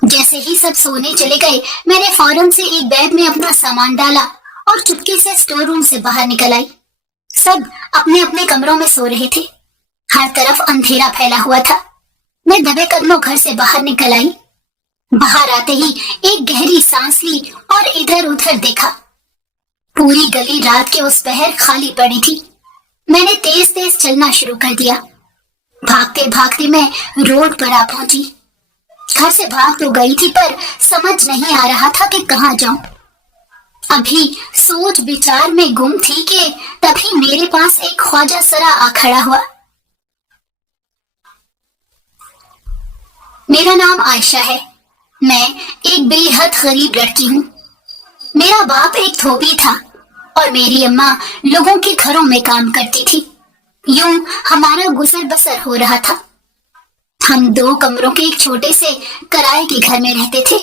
जैसे ही सब सोने चले गए, मैंने फौरन से एक बैग में अपना सामान डाला और चुपके से स्टोर रूम से बाहर निकल आई। सब अपने अपने कमरों में सो रहे थे। हर तरफ अंधेरा फैला हुआ था। मैं दबे कदमों घर से बाहर निकल आई। बाहर आते ही एक गहरी सांस ली और इधर उधर देखा। पूरी गली रात के उस पहर खाली पड़ी थी। मैंने तेज तेज चलना शुरू कर दिया। भागते भागते मैं रोड पर आ पहुंची। घर से भाग तो गई थी, पर समझ नहीं आ रहा था कि कहाँ जाऊं। अभी सोच विचार में गुम थी कि तभी मेरे पास एक ख्वाजा सरा आ खड़ा हुआ। मेरा नाम आयशा है। मैं एक बेहद गरीब लड़की हूँ। मेरा बाप एक धोबी था और मेरी अम्मा लोगों के घरों में काम करती थी। यूं हमारा गुजर बसर हो रहा था। हम 2 कमरों के एक छोटे से किराए के घर में रहते थे।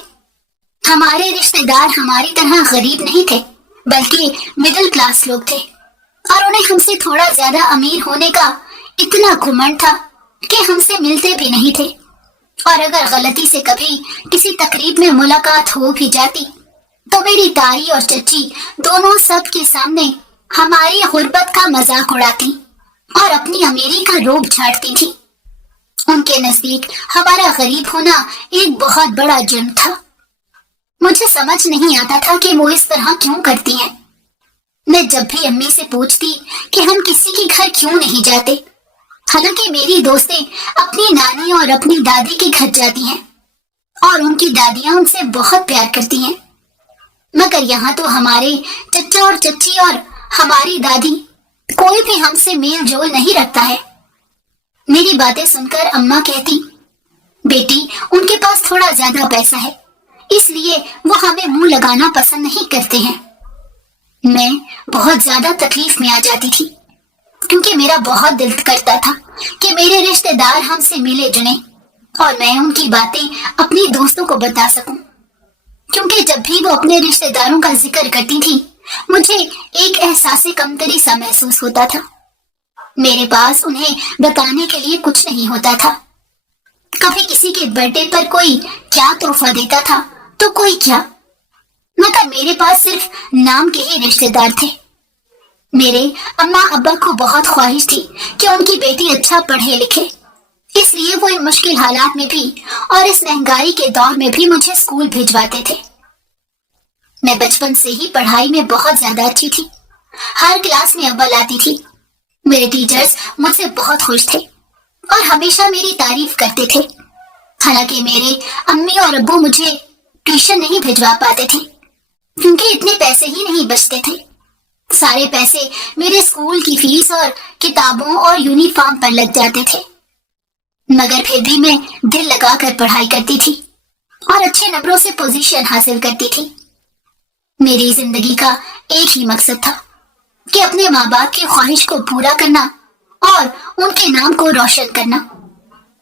हमारे रिश्तेदार हमारी तरह गरीब नहीं थे, बल्कि मिडिल क्लास लोग थे और उन्हें हमसे थोड़ा ज्यादा अमीर होने का इतना घमंड था कि हमसे मिलते भी नहीं थे। और अगर गलती से कभी किसी तकरीब में मुलाकात हो भी जाती तो मेरी ताई और चच्ची दोनों सबके सामने हमारी गुर्बत का मजाक उड़ाती और अपनी अमीरी का रोब झाड़ती थी। उनके नजदीक हमारा गरीब होना एक बहुत बड़ा जुर्म था। मुझे समझ नहीं आता था कि वो इस तरह क्यों करती हैं। मैं जब भी अम्मी से पूछती कि हम किसी के घर क्यों नहीं जाते, हालांकि मेरी दोस्तें अपनी नानी और अपनी दादी के घर जाती हैं और उनकी दादियां उनसे बहुत प्यार करती हैं, मगर यहाँ तो हमारे चचा और चच्ची और हमारी दादी कोई भी हमसे मेल जोल नहीं रखता है। मेरी बातें सुनकर अम्मा कहती, बेटी उनके पास थोड़ा ज्यादा पैसा है, इसलिए वो हमें मुंह लगाना पसंद नहीं करते हैं। मैं बहुत ज्यादा तकलीफ में आ जाती थी, क्योंकि मेरा बहुत दिल करता था कि मेरे रिश्तेदार हमसे मिले जुले और मैं उनकी बातें अपनी दोस्तों को बता सकूं। क्योंकि जब भी वो अपने रिश्तेदारों का जिक्र करती थी, मुझे एक एहसास कमतरी सा महसूस होता था। मेरे पास उन्हें बताने के लिए कुछ नहीं होता था। कभी किसी के बर्थडे पर कोई क्या तोहफा देता था तो कोई क्या, मगर मेरे पास सिर्फ नाम के ही रिश्तेदार थे। मेरे अम्मा अब्बा को बहुत ख्वाहिश थी कि उनकी बेटी अच्छा पढ़े लिखे, इसलिए वो इन मुश्किल हालात में भी और इस महंगाई के दौर में भी मुझे स्कूल भिजवाते थे। मैं बचपन से ही पढ़ाई में बहुत ज्यादा अच्छी थी। हर क्लास में अव्वल आती थी। मेरे टीचर्स मुझसे बहुत खुश थे और हमेशा मेरी तारीफ करते थे। हालांकि मेरे अम्मी और अब्बू मुझे ट्यूशन नहीं भिजवा पाते थे, क्योंकि इतने पैसे ही नहीं बचते थे। सारे पैसे मेरे स्कूल की फीस और किताबों और यूनिफॉर्म पर लग जाते थे, मगर फिर भी मैं दिल लगाकर पढ़ाई करती थी और अच्छे नंबरों से पोजीशन हासिल करती थी। मेरी जिंदगी का एक ही मकसद था कि अपने माँ बाप की ख्वाहिश को पूरा करना और उनके नाम को रोशन करना,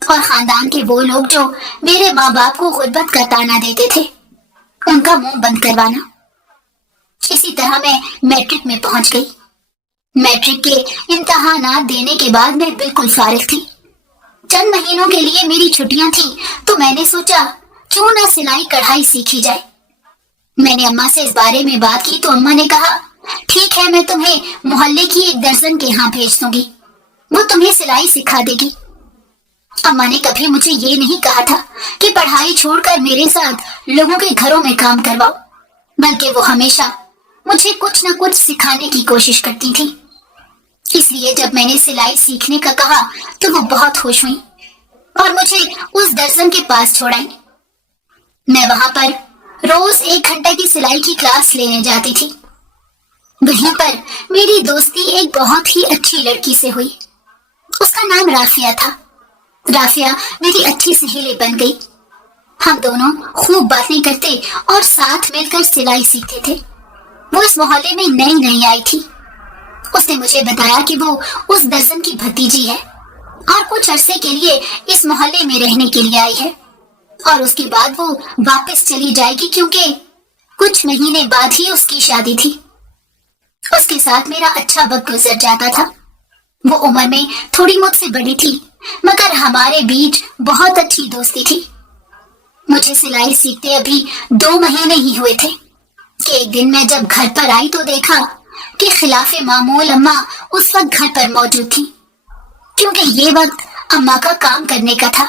और खानदान के वो लोग जो मेरे माँ बाप को गुर्बत का ताना देते थे, उनका मुंह बंद करवाना। इसी तरह मैं मैट्रिक में पहुंच गई। मैट्रिक के इम्तहानात देने के बाद मैं बिल्कुल फारिग थी। चंद महीनों के लिए मेरी छुट्टियां थी, तो मैंने सोचा क्यों ना सिलाई कढ़ाई सीखी जाए। मैंने अम्मा से इस बारे में बात की तो अम्मा ने कहा, ठीक है, मैं तुम्हें मोहल्ले की एक दर्जन के यहाँ भेज दूंगी, वो तुम्हें सिलाई सिखा देगी। अम्मा ने कभी मुझे ये नहीं कहा था कि पढ़ाई छोड़कर मेरे साथ लोगों के घरों में काम करवाओ, बल्कि वो हमेशा मुझे कुछ न कुछ सिखाने की कोशिश करती थी। इसलिए जब मैंने सिलाई सीखने का कहा तो वो बहुत खुश हुई और मुझे उस दर्जन के पास छोड़ाई। मैं वहां पर रोज 1 घंटे की सिलाई की क्लास लेने जाती थी। वहीं पर मेरी दोस्ती एक बहुत ही अच्छी लड़की से हुई। उसका नाम राफिया था। राफिया मेरी अच्छी सहेली बन गई। हम दोनों खूब बातें करते और साथ मिलकर सिलाई सीखते थे। वो इस मोहल्ले में नई नई आई थी। उसने मुझे बताया कि वो उस दर्जन की भतीजी है और कुछ अरसे के लिए इस मोहल्ले में रहने के लिए आई है और उसके बाद वो वापस चली जाएगी, क्योंकि कुछ महीने बाद ही उसकी शादी थी। उसके साथ मेरा अच्छा वक्त गुजर जाता था। वो उम्र में थोड़ी मुझसे बड़ी थी, मगर हमारे बीच बहुत अच्छी दोस्ती थी। मुझे सिलाई सीखते अभी 2 महीने ही हुए थे कि एक दिन मैं जब घर पर आई तो देखा कि खिलाफे मामूल अम्मा उस वक्त घर पर मौजूद थी, क्योंकि ये वक्त अम्मा का काम करने का था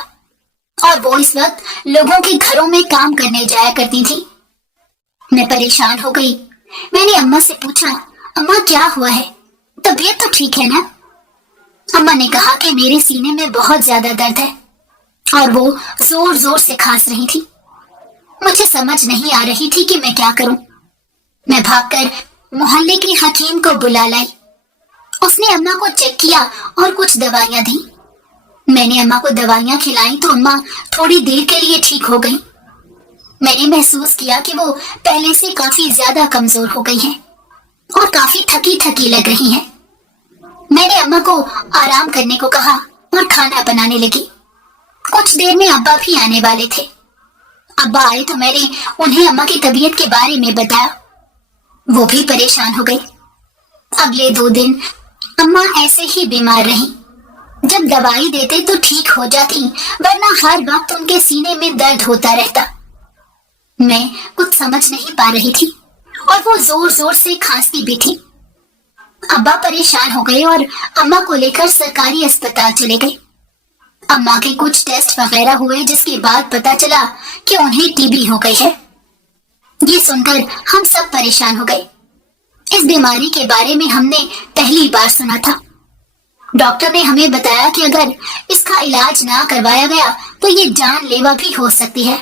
और वो इस वक्त लोगों के घरों में काम करने जाया करती थी। मैं परेशान हो गई। मैंने अम्मा से पूछा, अम्मा क्या हुआ है, तबीयत तो ठीक है ना? अम्मा ने कहा कि मेरे सीने में बहुत ज्यादा दर्द है और वो जोर जोर से खांस रही थी। मुझे समझ नहीं आ रही थी कि मैं क्या करूं। मैं भागकर मोहल्ले के हकीम को बुला लाई। उसने अम्मा को चेक किया और कुछ दवाइयां दी। मैंने अम्मा को दवाइयां खिलाई तो अम्मा थोड़ी देर के लिए ठीक हो गई। मैंने महसूस किया कि वो पहले से काफी ज्यादा कमजोर हो गई हैं और काफी थकी थकी लग रही हैं। मैंने अम्मा को आराम करने को कहा और खाना बनाने लगी। कुछ देर में अब्बा भी आने वाले थे। अब्बा आए तो मैंने उन्हें अम्मा की तबीयत के बारे में बताया। वो भी परेशान हो गई। अगले 2 दिन अम्मा ऐसे ही बीमार रही। जब दवाई देते तो ठीक हो जाती, वरना हर वक्त उनके सीने में दर्द होता रहता। मैं कुछ समझ नहीं पा रही थी और वो जोर जोर से खांसती भी थी। अब्बा परेशान हो गए और अम्मा को लेकर सरकारी अस्पताल चले गए। अम्मा के कुछ टेस्ट वगैरह हुए, जिसके बाद पता चला कि उन्हें टीबी हो गई है। ये सुनकर हम सब परेशान हो गए। इस बीमारी के बारे में हमने पहली बार सुना था। डॉक्टर ने हमें बताया कि अगर इसका इलाज ना करवाया गया तो ये जानलेवा भी हो सकती है।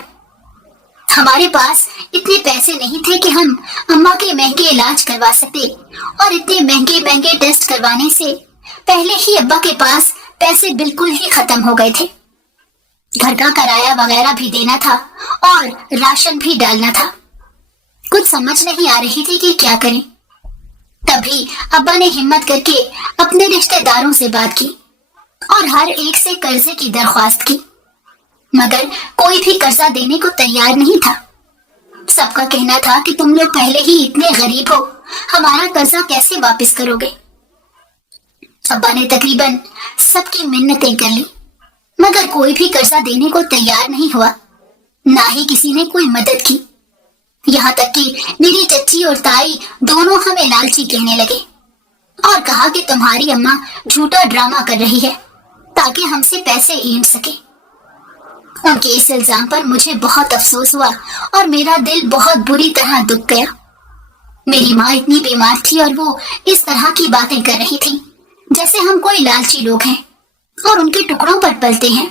हमारे पास इतने पैसे नहीं थे कि हम अम्मा के महंगे इलाज करवा सकते और इतने महंगे महंगे टेस्ट करवाने से पहले ही अब्बा के पास पैसे बिल्कुल ही खत्म हो गए थे। घर का किराया वगैरह भी देना था और राशन भी डालना था। कुछ समझ नहीं आ रही थी कि क्या करें। तभी अब्बा ने हिम्मत करके अपने रिश्तेदारों से बात की और हर एक से कर्जे की दरख्वास्त की, मगर कोई भी कर्जा देने को तैयार नहीं था। सबका कहना था कि तुम लोग पहले ही इतने गरीब हो, हमारा कर्जा कैसे वापस करोगे। अब्बा ने तकरीबन सबकी मिन्नतें कर ली, मगर कोई भी कर्जा देने को तैयार नहीं हुआ, ना ही किसी ने कोई मदद की। यहाँ तक कि मेरी चच्ची और ताई दोनों हमें लालची कहने लगे और कहा कि तुम्हारी अम्मा झूठा ड्रामा कर रही है ताकि हमसे पैसे ऐंठ सके। उनके इस इल्जाम पर मुझे बहुत अफसोस हुआ और मेरा दिल बहुत बुरी तरह दुख गया। मेरी माँ इतनी बीमार थी और वो इस तरह की बातें कर रही थी जैसे हम कोई लालची लोग हैं और उनके टुकड़ों पर पलते हैं।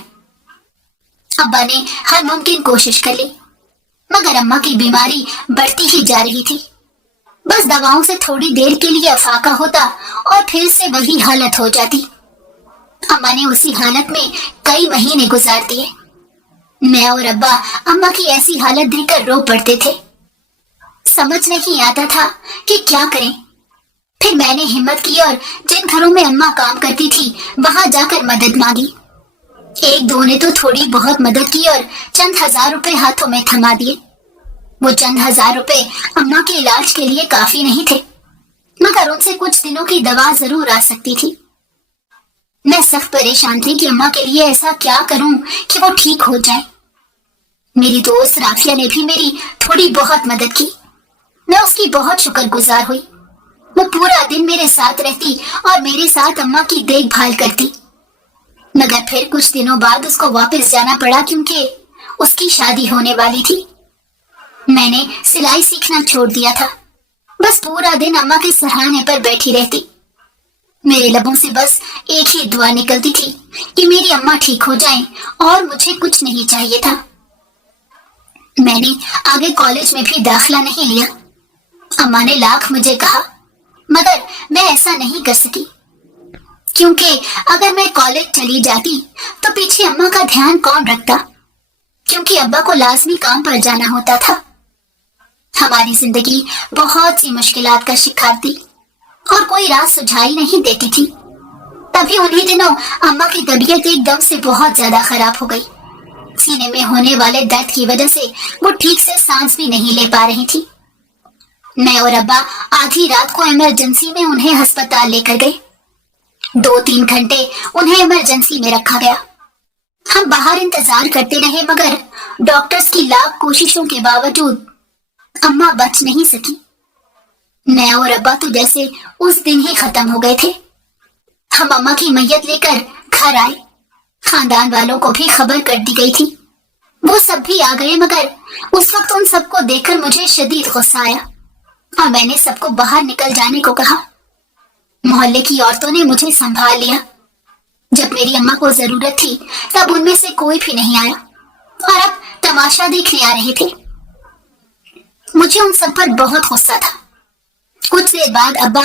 अब्बा ने हर मुमकिन कोशिश कर ली, मगर अम्मा की बीमारी बढ़ती ही जा रही थी। बस दवाओं से थोड़ी देर के लिए अफाका होता और फिर से वही हालत हो जाती। अम्मा ने उसी हालत में कई महीने गुजार दिए। मैं और अब्बा अम्मा की ऐसी हालत देखकर रो पड़ते थे। समझ नहीं आता था कि क्या करें। फिर मैंने हिम्मत की और जिन घरों में अम्मा काम करती थी वहां जाकर मदद मांगी। 1-2 ने तो थोड़ी बहुत मदद की और चंद हजार रुपए हाथों में थमा दिए। वो चंद हजार रुपए अम्मा के इलाज के लिए काफी नहीं थे, मगर उनसे कुछ दिनों की दवा जरूर आ सकती थी। मैं सख्त परेशान थी कि अम्मा के लिए ऐसा क्या करूं कि वो ठीक हो जाए। मेरी दोस्त राफिया ने भी मेरी थोड़ी बहुत मदद की। मैं उसकी बहुत शुक्रगुजार हुई। वो पूरा दिन मेरे साथ रहती और मेरे साथ अम्मा की देखभाल करती, मगर फिर कुछ दिनों बाद उसको वापस जाना पड़ा क्योंकि उसकी शादी होने वाली थी। मैंने सिलाई सीखना छोड़ दिया था। बस पूरा दिन अम्मा के सराहने पर बैठी रहती। मेरे लबों से बस एक ही दुआ निकलती थी कि मेरी अम्मा ठीक हो जाएं और मुझे कुछ नहीं चाहिए था। मैंने आगे कॉलेज में भी दाखिला नहीं लिया। अम्मा ने लाख मुझे कहा, मगर मैं ऐसा नहीं कर सकी, क्योंकि अगर मैं कॉलेज चली जाती तो पीछे अम्मा का ध्यान कौन रखता, क्योंकि अब्बा को लाजमी काम पर जाना होता था। हमारी जिंदगी बहुत सी मुश्किलात का शिकार थी और कोई राह सुझाई नहीं देती थी। तभी उन्हीं दिनों अम्मा की तबीयत एकदम से बहुत ज्यादा खराब हो गई। सीने में होने वाले दर्द की वजह से वो ठीक से सांस भी नहीं ले पा रही थी। मैं और अब्बा आधी रात को इमरजेंसी में उन्हें अस्पताल लेकर गए। 2-3 घंटे उन्हें इमरजेंसी में रखा गया। हम बाहर इंतजार करते रहे, मगर डॉक्टर्स की लाख कोशिशों के बावजूद अम्मा बच नहीं सकी। मैं और अब्बा तो जैसे उस दिन ही खत्म हो गए थे। हम अम्मा की मैयत लेकर घर आए। खानदान वालों को भी खबर कर दी गई थी। वो सब भी आ गए, मगर उस वक्त उन सबको देखकर मुझे शदीद गुस्सा आया और मैंने सबको बाहर निकल जाने को कहा। मोहल्ले की औरतों ने मुझे संभाल लिया। जब मेरी अम्मा को जरूरत थी तब उनमें से कोई भी नहीं आया और अब तमाशा देखने आ रहे थे। मुझे उन सब पर बहुत गुस्सा था। कुछ देर बाद अब्बा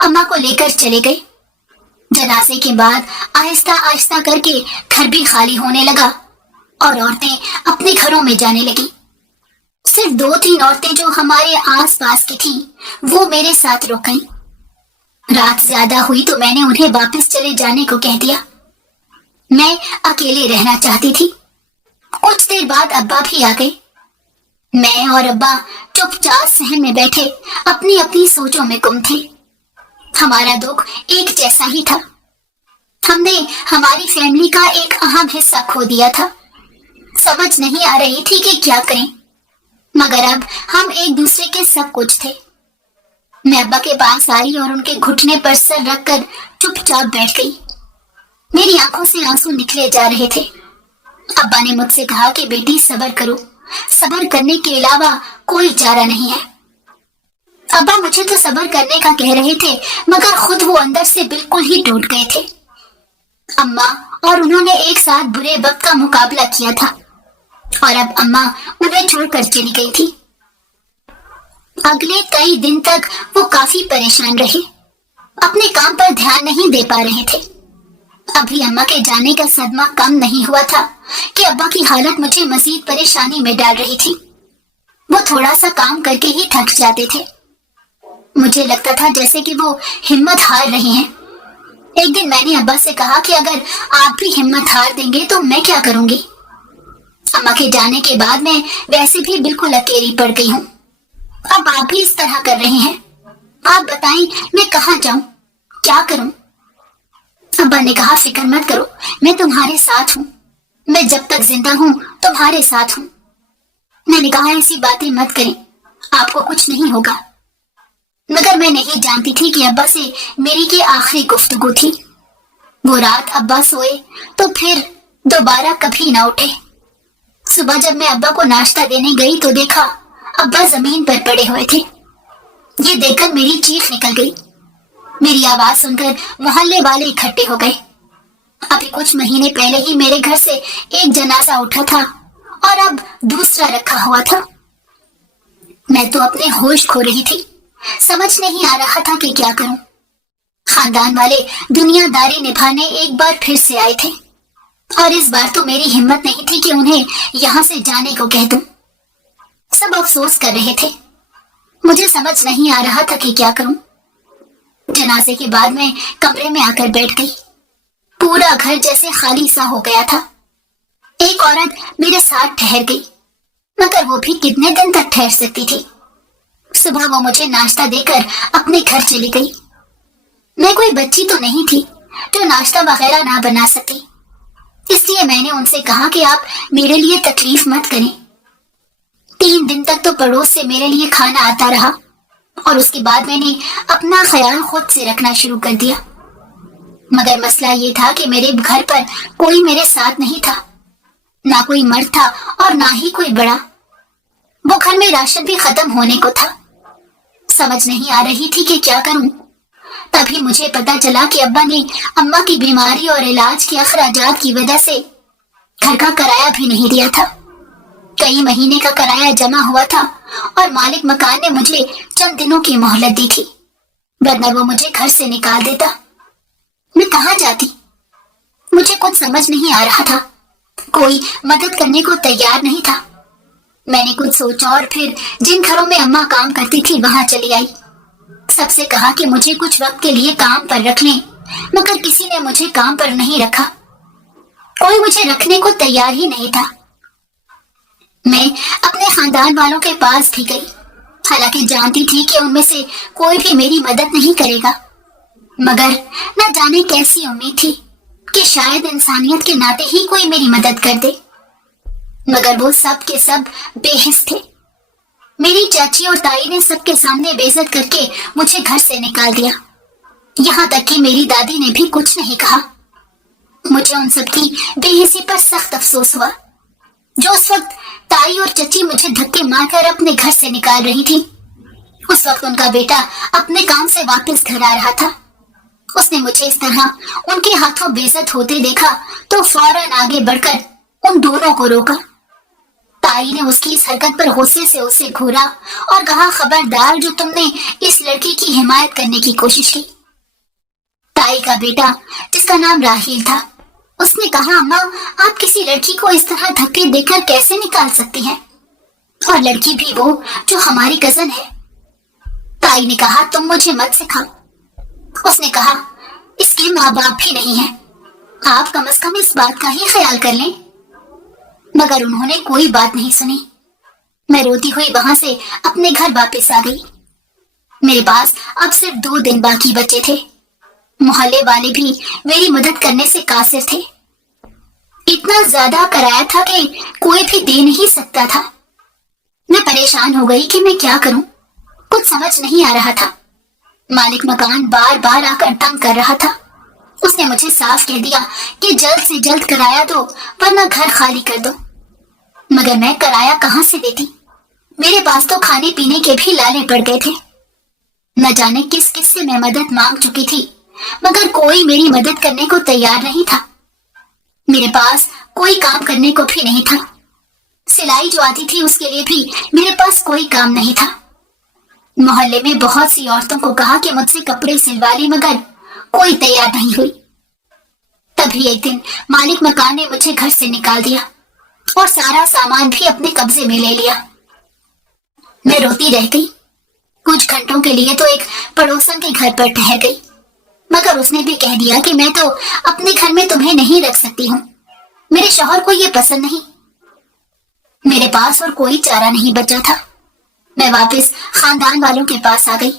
अम्मा को लेकर चले गए। जनाजे के बाद आहिस्ता आहिस्ता करके घर भी खाली होने लगा और औरतें अपने घरों में जाने लगी। सिर्फ 2-3 औरतें जो हमारे आस पास की थीं, वो मेरे साथ रुक गईं। रात ज्यादा हुई तो मैंने उन्हें वापस चले जाने को कह दिया। मैं अकेले रहना चाहती थी। कुछ देर बाद अब्बा भी आ गए। मैं और अब्बा चुपचाप सहन में बैठे अपनी अपनी सोचों में गुम थे। हमारा दुख एक जैसा ही था। हमने हमारी फैमिली का एक अहम हिस्सा खो दिया था। समझ नहीं आ रही थी कि क्या करें, मगर अब हम एक दूसरे के सब कुछ थे। मैं अब्बा के पास आई और उनके घुटने पर सर रखकर चुपचाप बैठ गई। मेरी आंखों से आंसू निकले जा रहे थे। अब्बा ने मुझसे कहा कि बेटी सब्र करो, सब्र करने के अलावा कोई चारा नहीं है। अब्बा मुझे तो सब्र करने का कह रहे थे, मगर खुद वो अंदर से बिल्कुल ही टूट गए थे। अम्मा और उन्होंने एक साथ बुरे वक्त का मुकाबला किया था और अब अम्मा उन्हें छोड़कर चली गई थी। अगले कई दिन तक वो काफी परेशान रहे, अपने काम पर ध्यान नहीं दे पा रहे थे। अभी अम्मा के जाने का सदमा कम नहीं हुआ था कि अब्बा की हालत मुझे मजीद परेशानी में डाल रही थी। वो थोड़ा सा काम करके ही थक जाते थे। मुझे लगता था जैसे कि वो हिम्मत हार रहे हैं। एक दिन मैंने अब्बा से कहा कि अगर आप भी हिम्मत हार देंगे तो मैं क्या करूंगी। अम्मा के जाने के बाद मैं वैसे भी बिल्कुल अकेली पड़ गई हूँ। अब आप भी इस तरह कर रहे हैं। आप बताएं मैं कहाँ जाऊं, क्या करूं। अब्बा ने कहा फिक्र मत करो, मैं तुम्हारे साथ हूँ। मैं जब तक जिंदा हूँ तुम्हारे साथ हूँ। मैंने कहा ऐसी बातें मत करें, आपको कुछ नहीं होगा। मगर मैं नहीं जानती थी कि अब्बा से मेरी की आखिरी गुफ्तगू थी। वो रात अब्बा सोए तो फिर दोबारा कभी ना उठे। सुबह जब मैं अब्बा को नाश्ता देने गई तो देखा अब्बा जमीन पर पड़े हुए थे। ये देखकर मेरी चीख निकल गई। मेरी आवाज सुनकर मोहल्ले वाले इकट्ठे हो गए। अभी कुछ महीने पहले ही मेरे घर से एक जनाजा उठा था और अब दूसरा रखा हुआ था। मैं तो अपने होश खो रही थी। समझ नहीं आ रहा था कि क्या करूं। खानदान वाले दुनियादारी निभाने एक बार फिर से आए थे और इस बार तो मेरी हिम्मत नहीं थी कि उन्हें यहाँ से जाने को कह दूं। सब अफसोस कर रहे थे। मुझे समझ नहीं आ रहा था कि क्या करूं। जनाजे के बाद मैं कमरे में आकर बैठ गई। पूरा घर जैसे खाली सा हो गया था। एक औरत मेरे साथ ठहर गई, मगर वो भी कितने दिन तक ठहर सकती थी। सुबह वो मुझे नाश्ता देकर अपने घर चली गई। मैं कोई बच्ची तो नहीं थी जो नाश्ता वगैरह ना बना सकी, इसलिए मैंने उनसे कहा कि आप मेरे लिए तकलीफ मत करें। 3 दिन तक तो पड़ोस से मेरे लिए खाना आता रहा और उसके बाद मैंने अपना ख्याल खुद से रखना शुरू कर दिया। मगर मसला ये था कि मेरे घर पर कोई मेरे साथ नहीं था, ना कोई मर्द था और ना ही कोई बड़ा। वो घर में राशन भी खत्म होने को था। समझ नहीं आ रही थी कि क्या करूं। तभी मुझे पता चला कि अब्बा ने अम्मा की बीमारी और इलाज के अखराजात की वजह से घर का किराया भी नहीं दिया था। कई महीने का किराया जमा हुआ था और मालिक मकान ने मुझे चंद दिनों की मोहलत दी थी, वरना वो मुझे घर से निकाल देता। मैं कहाँ जाती? मुझे कुछ समझ नहीं आ रहा था। कोई मदद करने को तैयार नहीं था। मैंने कुछ सोचा और फिर जिन घरों में अम्मा काम करती थी वहां चली आई। सबसे कहा कि मुझे कुछ वक्त के लिए काम पर रख लें, मगर किसी ने मुझे काम पर नहीं रखा। कोई मुझे रखने को तैयार ही नहीं था। मैं अपने खानदान वालों के पास भी गई, हालांकि जानती थी कि उनमें से कोई भी मेरी मदद नहीं करेगा। मगर न जाने कैसी उम्मीद थी कि शायद इंसानियत के नाते ही कोई मेरी मदद कर दे। मगर वो सब के सब बेहिस थे। मेरी चाची और ताई ने सबके सामने बेइज्जत करके मुझे घर से निकाल दिया। यहाँ तक कि मेरी दादी ने भी कुछ नहीं कहा। मुझे उन सब की बेहिसी पर सख्त अफसोस हुआ। जो उस वक्त ताई और चची मुझे धक्के मारकर अपने घर से निकाल रही थी, उस वक्त उनका बेटा अपने काम से वापस घर आ रहा था। उसने मुझे इस तरह उनके हाथों बेइज्जत होते देखा तो फौरन आगे बढ़कर उन दोनों को रोका। ताई ने उसकी इस हरकत पर गुस्से से उसे घूरा और कहा, खबरदार जो तुमने इस लड़की की हिमायत करने की कोशिश की। ताई का बेटा, जिसका नाम राहील था, उसने कहा, अम्मा आप किसी लड़की को इस तरह धक्के देकर कैसे निकाल सकती हैं, और लड़की भी वो जो हमारी कजन है। ताई ने कहा, तुम मुझे मत सिखाओ। उसने कहा, इसके माँ बाप भी नहीं है, आप कम से कम इस बात का ही ख्याल कर लें। मगर उन्होंने कोई बात नहीं सुनी। मैं रोती हुई वहां से अपने घर वापस आ गई। मेरे पास अब सिर्फ 2 दिन बाकी बचे थे। मोहल्ले वाले भी मेरी मदद करने से कासिर थे। इतना ज्यादा किराया था कि कोई भी दे नहीं सकता था। मैं परेशान हो गई कि मैं क्या करूं, कुछ समझ नहीं आ रहा था। मालिक मकान बार बार आकर तंग कर रहा था। उसने मुझे साफ कह दिया कि जल्द से जल्द किराया दो वरना घर खाली कर दो। मगर मैं किराया कहां से देती? मेरे पास तो खाने पीने के भी लाले पड़ गए थे। न जाने किस किस से मैं मदद मांग चुकी थी, मगर कोई मेरी मदद करने को तैयार नहीं था। मेरे पास कोई काम करने को भी नहीं था। सिलाई जो आती थी उसके लिए भी मेरे पास कोई काम नहीं था। मोहल्ले में बहुत सी औरतों को कहा कि मुझसे कपड़े सिलवा ले, मगर कोई तैयार नहीं हुई। तभी एक दिन मालिक मकान ने मुझे घर से निकाल दिया और सारा सामान भी अपने कब्जे में ले लिया। मैं रोती रह गई। कुछ घंटों के लिए तो एक पड़ोसन के घर पर ठहर गई, मगर उसने भी कह दिया कि मैं तो अपने घर में तुम्हें नहीं रख सकती हूँ, मेरे शौहर को ये पसंद नहीं। मेरे पास और कोई चारा नहीं बचा था। मैं वापस खानदान वालों के पास आ गई।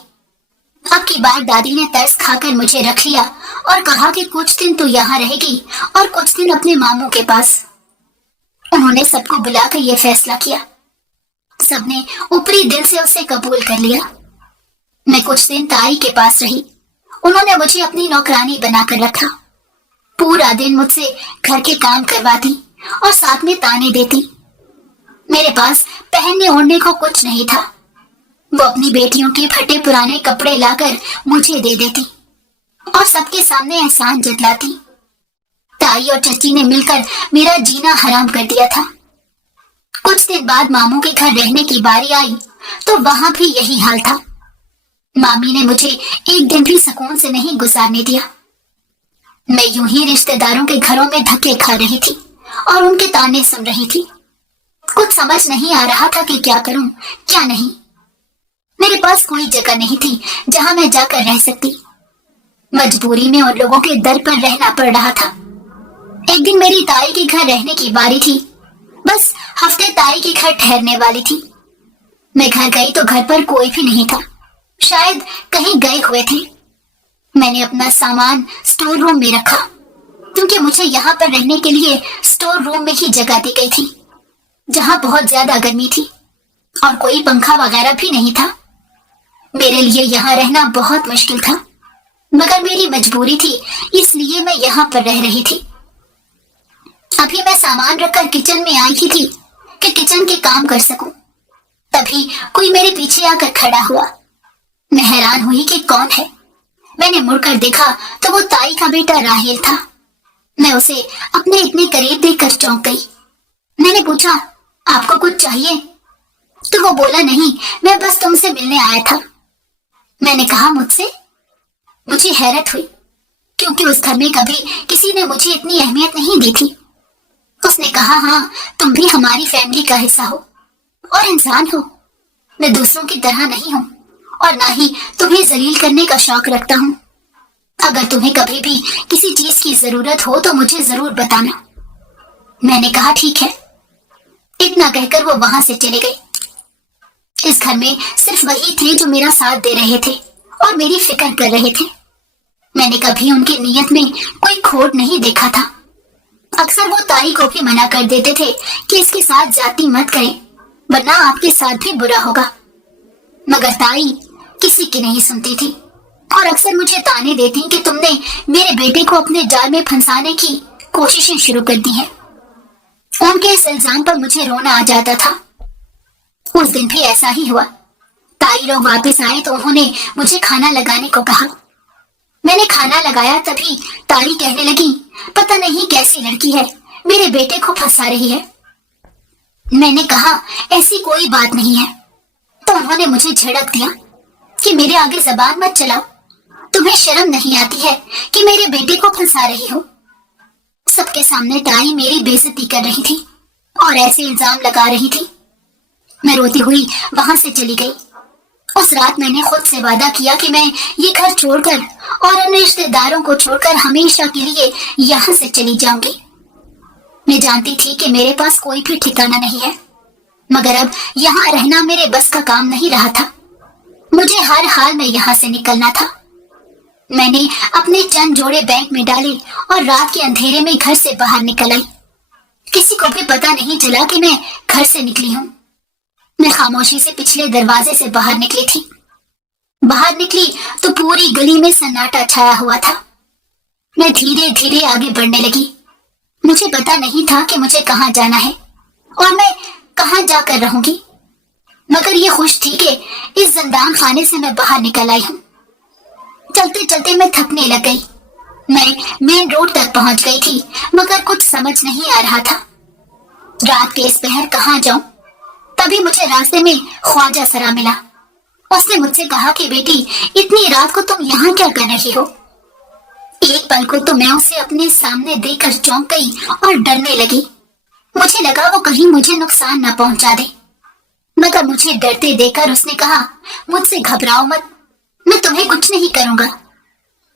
अब की बार दादी ने तरस खाकर मुझे रख लिया और कहा कि कुछ दिन तो यहाँ रहेगी और कुछ दिन अपने मामू के पास। उन्होंने सबको बुलाकर यह फैसला किया। सबने ऊपरी दिल से उसे कबूल कर लिया। मैं कुछ दिन ताई के पास रही। उन्होंने मुझे अपनी नौकरानी बनाकर रखा। पूरा दिन मुझसे घर के काम करवाती और साथ में ताने देती। मेरे पास पहनने ओढ़ने को कुछ नहीं था। वो अपनी बेटियों के फटे पुराने कपड़े लाकर मुझे दे देती और सबके सामने एहसान जतलाती। ताई और चची ने मिलकर मेरा जीना हराम कर दिया था। कुछ दिन बाद मामू के घर रहने की बारी आई तो वहां भी यही हाल था। मामी ने मुझे एक दिन भी सुकून से नहीं गुजारने दिया। मैं यूं ही रिश्तेदारों के घरों में धक्के खा रही थी और उनके ताने सुन रही थी। कुछ समझ नहीं आ रहा था कि क्या करूं क्या नहीं। मेरे पास कोई जगह नहीं थी जहां मैं जाकर रह सकती। मजबूरी में उन लोगों के दर पर रहना पड़ रहा था। एक दिन मेरी ताई के घर रहने की बारी थी। बस हफ्ते ताई के घर ठहरने वाली थी। मैं घर गई तो घर पर कोई भी नहीं था, शायद कहीं गए हुए थे। मैंने अपना सामान स्टोर रूम में रखा, क्योंकि मुझे यहाँ पर रहने के लिए स्टोर रूम में ही जगह दी गई थी, जहाँ बहुत ज्यादा गर्मी थी और कोई पंखा वगैरह भी नहीं था। मेरे लिए यहाँ रहना बहुत मुश्किल था, मगर मेरी मजबूरी थी, इसलिए मैं यहाँ पर रह रही थी। अभी मैं सामान रखकर किचन में आई ही थी कि किचन के काम कर सकूं। तभी कोई मेरे पीछे आकर खड़ा हुआ। मैं हैरान हुई कि कौन है। मैंने मुड़कर देखा तो वो ताई का बेटा राहील था। मैं उसे अपने इतने करीब देखकर चौंक गई। मैंने पूछा, आपको कुछ चाहिए? तो वो बोला, नहीं, मैं बस तुमसे मिलने आया था। मैंने कहा, मुझसे? मुझे हैरत हुई, क्योंकि उस घर में कभी किसी ने मुझे इतनी अहमियत नहीं दी थी। उसने कहा, हाँ, तुम भी हमारी फैमिली का हिस्सा हो और इंसान हो। मैं दूसरों की तरह नहीं हूँ और ना ही तुम्हें जलील करने का शौक रखता हूँ। अगर तुम्हें कभी भी किसी चीज की जरूरत हो तो मुझे जरूर बताना। मैंने कहा, ठीक है। इतना कहकर वो वहां से चले गए। इस घर में सिर्फ वही थे जो मेरा साथ दे रहे थे और मेरी फिक्र कर रहे थे। मैंने कभी उनकी नीयत में कोई खोट नहीं देखा था। अक्सर वो ताई को भी मना कर देते थे कि इसके साथ जाति मत करें, वरना आपके साथ भी बुरा होगा। मगर ताई किसी की नहीं सुनती थी और अक्सर मुझे ताने देती कि तुमने मेरे बेटे को अपने जाल में फंसाने की कोशिशें शुरू कर दी हैं। उनके इस इल्जाम पर मुझे रोना आ जाता था। उस दिन भी ऐसा ही हुआ। ताई लोग वापस आए तो उन्होंने मुझे खाना लगाने को कहा। मैंने खाना लगाया तभी ताई कहने लगी, पता नहीं कैसी लड़की है, मेरे बेटे को फंसा रही है। मैंने कहा ऐसी कोई बात नहीं है। तो उन्होंने मुझे झिड़क दिया कि मेरे आगे जबान मत चलाओ, तुम्हें शर्म नहीं आती है कि मेरे बेटे को फंसा रही हो। सबके सामने ताई मेरी बेइज्जती कर रही थी और ऐसे इल्जाम लगा रही थी। मैं रोती हुई वहां से चली गई। उस रात मैंने खुद से वादा किया कि मैं ये घर छोड़कर और अन्य रिश्तेदारों को छोड़कर हमेशा के लिए यहाँ से चली जाऊंगी। मैं जानती थी कि मेरे पास कोई भी ठिकाना नहीं है, मगर अब यहाँ रहना मेरे बस का काम नहीं रहा था। मुझे हर हाल में यहाँ से निकलना था। मैंने अपने चंद जोड़े बैंक में डाले और रात के अंधेरे में घर से बाहर निकल आई। किसी को भी पता नहीं चला कि मैं घर से निकली हूँ। मैं खामोशी से पिछले दरवाजे से बाहर निकली थी। बाहर निकली तो पूरी गली में सन्नाटा छाया हुआ था। मैं धीरे धीरे आगे बढ़ने लगी। मुझे पता नहीं था कि मुझे कहाँ जाना है और मैं कहाँ जाकर रहूंगी, मगर ये खुश थी कि इस जिंदान खाने से मैं बाहर निकल आई हूँ। चलते चलते मैं थकने लग गई। मैं मेन रोड तक पहुंच गई थी, मगर कुछ समझ नहीं आ रहा था। रात के इस पहर कहाँ जाऊं? तभी मुझे रास्ते में ख्वाजा सरा मिला। उसने मुझसे कहा कि बेटी, इतनी रात को तुम यहाँ क्या कर रही हो? एक पल को तो मैं उसे अपने सामने देखकर चौंक गई और डरने लगी। मुझे लगा वो कहीं मुझे नुकसान न पहुंचा दे, मगर मुझे डरते देखकर उसने कहा, मुझसे घबराओ मत, मैं तुम्हें कुछ नहीं करूंगा।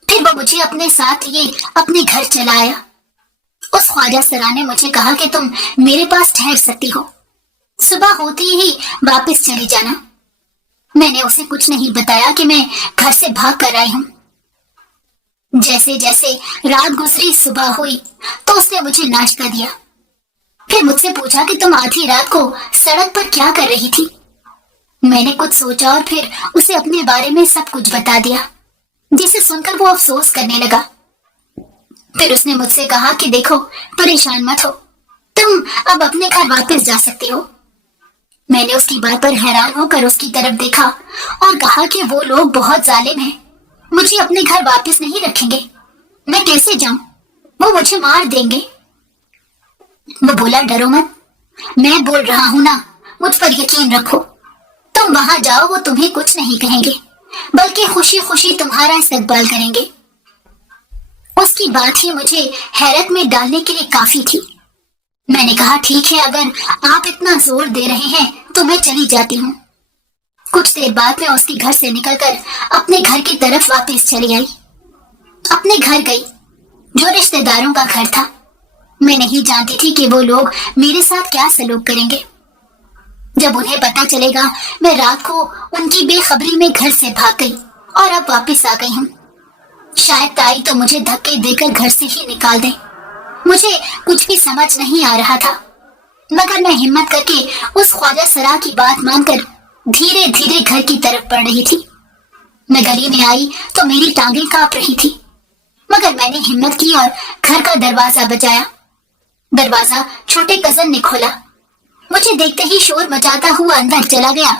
फिर वो मुझे अपने साथ लिए अपने घर चला आया। उस ख्वाजा सरा ने मुझे कहा कि तुम मेरे पास ठहर सकती हो, सुबह होते ही वापस चली जाना। मैंने उसे कुछ नहीं बताया कि मैं घर से भाग कर आई हूँ। जैसे जैसे रात गुजरी, सुबह हुई तो उसने मुझे नाश्ता दिया। फिर मुझसे पूछा कि तुम आधी रात को सड़क पर क्या कर रही थी? मैंने कुछ सोचा और फिर उसे अपने बारे में सब कुछ बता दिया, जिसे सुनकर वो अफसोस करने लगा। फिर उसने मुझसे कहा कि देखो, परेशान मत हो, तुम अब अपने घर वापस जा सकती हो। मैंने उसकी बात पर हैरान होकर उसकी तरफ देखा और कहा कि वो लोग बहुत जालिम हैं, मुझे अपने घर वापस नहीं रखेंगे। मैं कैसे जाऊं? वो मुझे मार देंगे। वो बोला, डरो मत, मैं बोल रहा हूं ना, मुझ पर यकीन रखो। तुम वहां जाओ, वो तुम्हें कुछ नहीं कहेंगे, बल्कि खुशी खुशी तुम्हारा इस्तकबाल करेंगे। उसकी बात ही मुझे हैरत में डालने के लिए काफी थी। मैंने कहा, ठीक है, अगर आप इतना जोर दे रहे हैं तो मैं चली जाती हूँ। कुछ देर बाद मैं उसके घर से निकलकर अपने घर की तरफ वापस चली आई। अपने घर गई, जो रिश्तेदारों का घर था। मैं नहीं जानती थी कि वो लोग मेरे साथ क्या सलूक करेंगे। जब उन्हें पता चलेगा मैं रात को उनकी बेखबरी में घर से भाग गई और अब वापस आ गई हूँ। शायद ताई तो मुझे धक्के देकर घर से ही निकाल दे। मुझे कुछ भी समझ नहीं आ रहा था, मगर मैं हिम्मत करके उस ख्वाजा सरा की बात मानकर धीरे धीरे घर की तरफ बढ़ रही थी। मैं गली में आई तो मेरी टांगें कांप रही थी, मगर मैंने हिम्मत की और घर का दरवाजा बजाया। दरवाजा छोटे कजन ने खोला। मुझे देखते ही शोर मचाता हुआ अंदर चला गया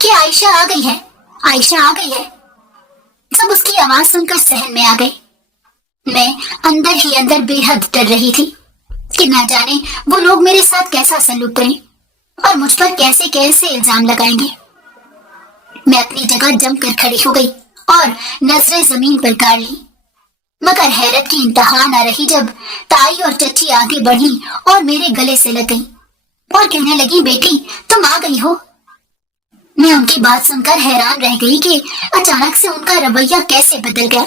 कि आयशा आ गई है, आयशा आ गई है। सब उसकी आवाज सुनकर सहन में आ गए। मैं अंदर ही अंदर बेहद डर रही थी कि ना जाने वो लोग मेरे साथ कैसा सलूक करें और मुझ पर कैसे कैसे इल्जाम लगाएंगे। मैं अपनी जगह जमकर खड़ी हो गई और नजरें जमीन पर गाड़ ली, मगर हैरत की इंतहा न रही जब ताई और चच्ची आगे बढ़ी और मेरे गले से लग गई और कहने लगी, बेटी तुम आ गई हो। मैं उनकी बात सुनकर हैरान रह गई कि अचानक से उनका रवैया कैसे बदल गया।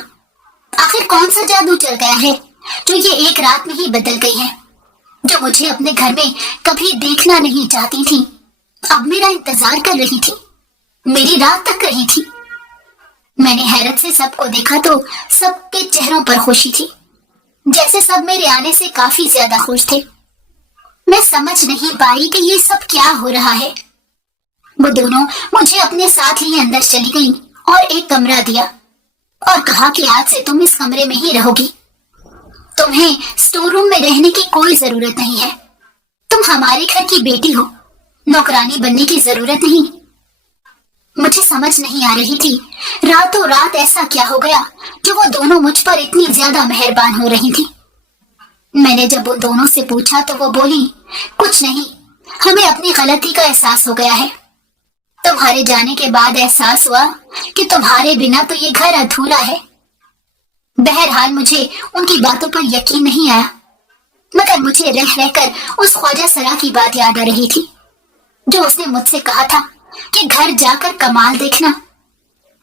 आखिर कौन सा जादू चल गया है जो ये एक रात में ही बदल गई है? जो मुझे अपने घर में कभी देखना नहीं चाहती थी, अब मेरा इंतजार कर रही थी, मेरी रात तक रही थी। मैंने हैरत से सबको देखा तो सबके चेहरों पर खुशी थी। जैसे सब मेरे आने से काफी ज्यादा खुश थे। मैं समझ नहीं पाई कि ये सब क्या हो रहा है। वो दोनों मुझे अपने साथ लिए अंदर चली गईं और एक कमरा दिया और कहा कि आज से तुम इस कमरे में ही रहोगी। तुम्हें स्टोर रूम में रहने की कोई जरूरत नहीं है। तुम हमारे घर की बेटी हो, नौकरानी बनने की जरूरत नहीं। मुझे समझ नहीं आ रही थी रातों रात ऐसा क्या हो गया जो वो दोनों मुझ पर इतनी ज्यादा मेहरबान हो रही थी। मैंने जब उन दोनों से पूछा तो वो बोली, कुछ नहीं, हमें अपनी गलती का एहसास हो गया है। तुम्हारे जाने के बाद एहसास हुआ कि तुम्हारे बिना तो ये घर अधूरा है। बहरहाल मुझे उनकी बातों पर यकीन नहीं आया, मगर मुझे रह रहकर उस ख्वाजा सरा की बात याद आ रही थी जो उसने मुझसे कहा था कि घर जाकर कमाल देखना,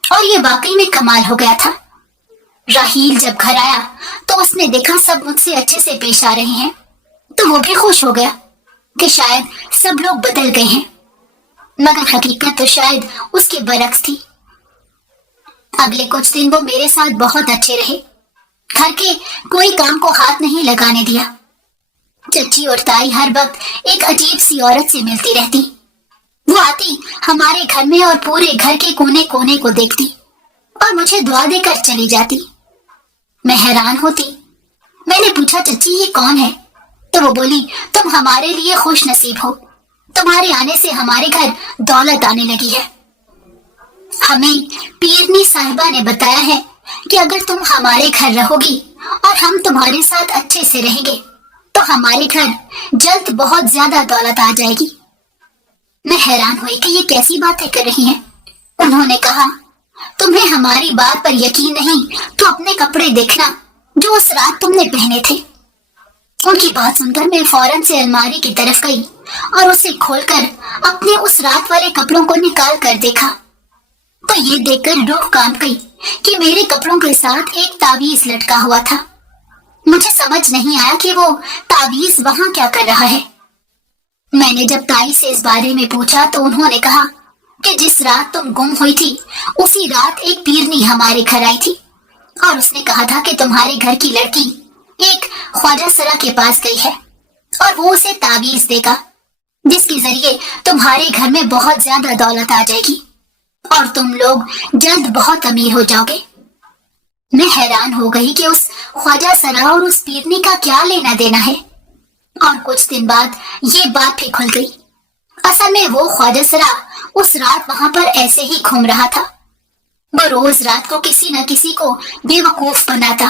और ये वाकई में कमाल हो गया था। राहील जब घर आया तो उसने देखा सब मुझसे अच्छे से पेश आ रहे हैं, तो वो भी खुश हो गया कि शायद सब लोग बदल गए हैं, मगर हकीकत तो शायद उसके बरक्स थी। अगले कुछ दिन वो मेरे साथ बहुत अच्छे रहे। घर के कोई काम को हाथ नहीं लगाने दिया। चची और ताई हर वक्त एक अजीब सी औरत से मिलती रहती। वो आती हमारे घर में और पूरे घर के कोने कोने को देखती और मुझे दुआ देकर चली जाती। मैं हैरान होती। मैंने पूछा, चची ये कौन है? तो वो बोली, तुम हमारे लिए खुश नसीब हो, तुम्हारे आने से हमारे घर दौलत आने लगी है। हमें पीरनी साहिबा ने बताया है कि अगर तुम हमारे घर रहोगी और हम तुम्हारे साथ अच्छे से रहेंगे तो हमारे घर जल्द बहुत ज्यादा दौलत आ जाएगी। मैं हैरान हुई कि ये कैसी बातें कर रही हैं। उन्होंने कहा, तुम्हें हमारी बात पर यकीन नहीं तो अपने कपड़े देखना जो उस रात तुमने पहने थे। उनकी बात सुनकर मैं फौरन से अलमारी की तरफ गई और उसे खोलकर अपने उस रात वाले कपड़ों को निकाल कर देखा, तो ये देखकर रूह कांप गई कि मेरे कपड़ों के साथ एक तावीज लटका हुआ था। मुझे समझ नहीं आया कि वो तावीज वहां क्या कर रहा है। मैंने जब ताई से इस बारे में पूछा तो उन्होंने कहा कि जिस रात तुम गुम हुई थी उसी रात एक पीरनी हमारे घर आई थी और उसने कहा था कि तुम्हारे घर की लड़की एक ख्वाजा सरा के पास गई है और वो उसे तावीज देगा जिसके जरिए तुम्हारे घर में बहुत ज्यादा दौलत आ जाएगी और तुम लोग जल्द बहुत अमीर हो जाओगे। मैं हैरान हो गई कि उस ख्वाजा सरा और उस पीरनी का क्या लेना देना है, और कुछ दिन बाद ये बात भी खुल गई। असल में वो ख्वाजा सरा उस रात वहां पर ऐसे ही घूम रहा था। वो रोज रात को किसी न किसी को बेवकूफ बनाता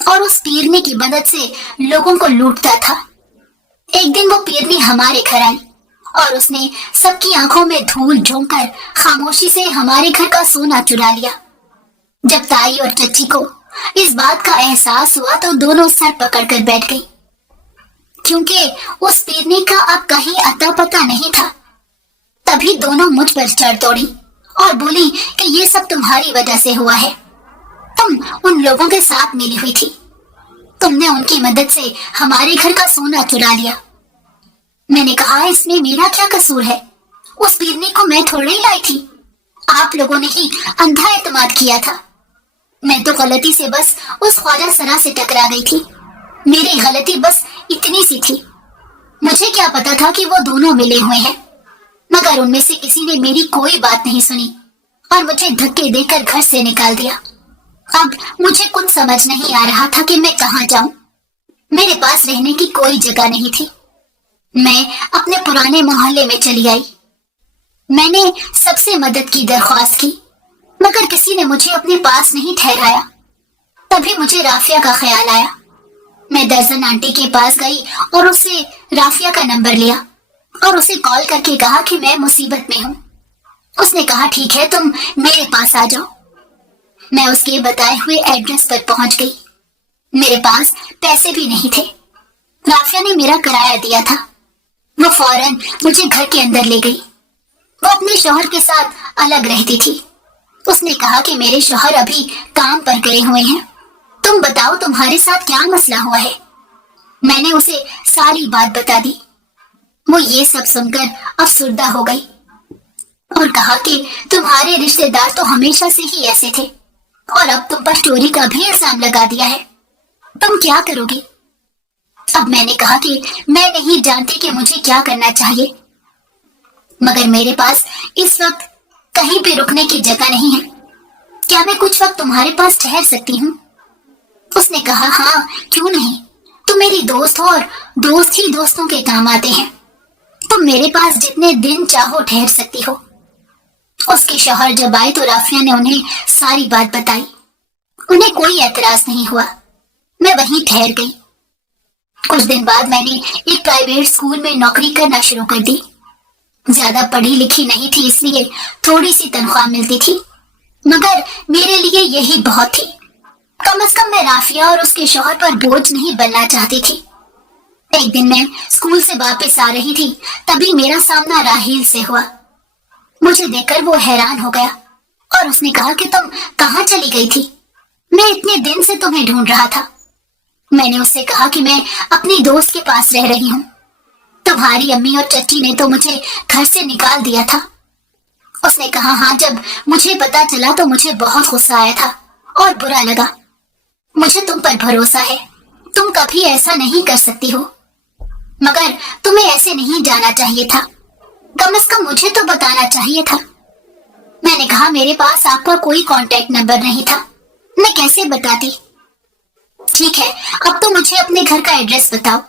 और उस पीरनी की मदद से लोगों को लूटता था। एक दिन वो पीरनी हमारे घर आई और उसने सबकी आंखों में धूल झोंककर खामोशी से हमारे घर का सोना चुरा लिया। जब ताई और चच्ची को इस बात का एहसास हुआ तो दोनों सर पकड़कर बैठ गई, क्योंकि उस पीरनी का अब कहीं अता पता नहीं था। तभी दोनों मुझ पर चढ़ दौड़ी और बोली कि ये सब तुम्हारी वजह से हुआ है। तुम उन लोगों के साथ मिली हुई थी, तुमने उनकी मदद से हमारे घर का सोना चुरा लिया। मैंने कहा, इसमें मेरा क्या कसूर है? उस पीरनी को मैं थोड़ी लाई थी, आप लोगों ने ही अंधा एतमाद किया था। मैं तो गलती से बस उस ख्वाजा सरा से टकरा गई थी। मेरी गलती बस इतनी सी थी। मुझे क्या पता था कि वो दोनों मिले हुए हैं, मगर उनमें से किसी ने मेरी कोई बात नहीं सुनी और मुझे धक्के देकर घर से निकाल दिया। अब मुझे कुछ समझ नहीं आ रहा था कि मैं कहाँ जाऊं। मेरे पास रहने की कोई जगह नहीं थी। मैं अपने पुराने मोहल्ले में चली आई। मैंने सबसे मदद की दरख्वास्त की, मगर किसी ने मुझे अपने पास नहीं ठहराया। तभी मुझे राफिया का ख्याल आया। मैं दर्जन आंटी के पास गई और उससे राफिया का नंबर लिया और उसे कॉल करके कहा कि मैं मुसीबत में हूँ। उसने कहा, ठीक है, तुम मेरे पास आ जाओ। मैं उसके बताए हुए एड्रेस पर पहुंच गई। मेरे पास पैसे भी नहीं थे। राफिया ने मेरा किराया दिया था। वो फौरन मुझे घर के अंदर ले गई। वो अपने शौहर के साथ अलग रहती थी। उसने कहा कि मेरे शौहर अभी काम पर गए हुए हैं, तुम बताओ तुम्हारे साथ क्या मसला हुआ है। मैंने उसे सारी बात बता दी। वो ये सब सुनकर अफसुर्दा हो गई और कहा कि तुम्हारे रिश्तेदार तो हमेशा से ही ऐसे थे और अब तुम पर चोरी का भी इल्जाम लगा दिया है। तुम क्या करोगे? अब मैंने कहा कि मैं नहीं जानती कि मुझे क्या करना चाहिए, मगर मेरे पास इस वक्त कहीं भी रुकने की जगह नहीं है। क्या मैं कुछ वक्त तुम्हारे पास ठहर सकती हूँ? उसने कहा, हाँ क्यों नहीं, तुम मेरी दोस्त हो और दोस्त ही दोस्तों के काम आते हैं। तुम मेरे पास जितने दिन चाहो ठहर सकती हो। उसके शौहर जब आए तो राफिया ने उन्हें सारी बात बताई। उन्हें कोई एतराज नहीं हुआ। मैं वहीं ठहर गई। कुछ दिन बाद मैंने एक प्राइवेट स्कूल में नौकरी करना शुरू कर दी। ज्यादा पढ़ी लिखी नहीं थी, इसलिए थोड़ी सी तनख्वाह मिलती थी, मगर मेरे लिए यही बहुत थी। कम से कम मैं राफिया और उसके शौहर पर बोझ नहीं बनना चाहती थी। एक दिन मैं स्कूल से वापस आ रही थी, तभी मेरा सामना राहील से हुआ। मुझे देखकर वो हैरान हो गया और उसने कहा कि तुम कहाँ चली गई थी? मैं इतने दिन से तुम्हें ढूंढ रहा था। मैंने उससे कहा कि मैं अपनी दोस्त के पास रह रही हूँ। तुम्हारी अम्मी और चच्ची ने तो मुझे घर से निकाल दिया था। उसने कहा, हाँ, जब मुझे पता चला तो मुझे बहुत गुस्सा आया था और बुरा लगा। मुझे तुम पर भरोसा है, तुम कभी ऐसा नहीं कर सकती हो, मगर तुम्हें ऐसे नहीं जाना चाहिए था। कम से कम मुझे तो बताना चाहिए था। मैंने कहा, मेरे पास आपका कोई कांटेक्ट नंबर नहीं था, मैं कैसे बताती? ठीक है, अब तो मुझे अपने घर का एड्रेस बताओ।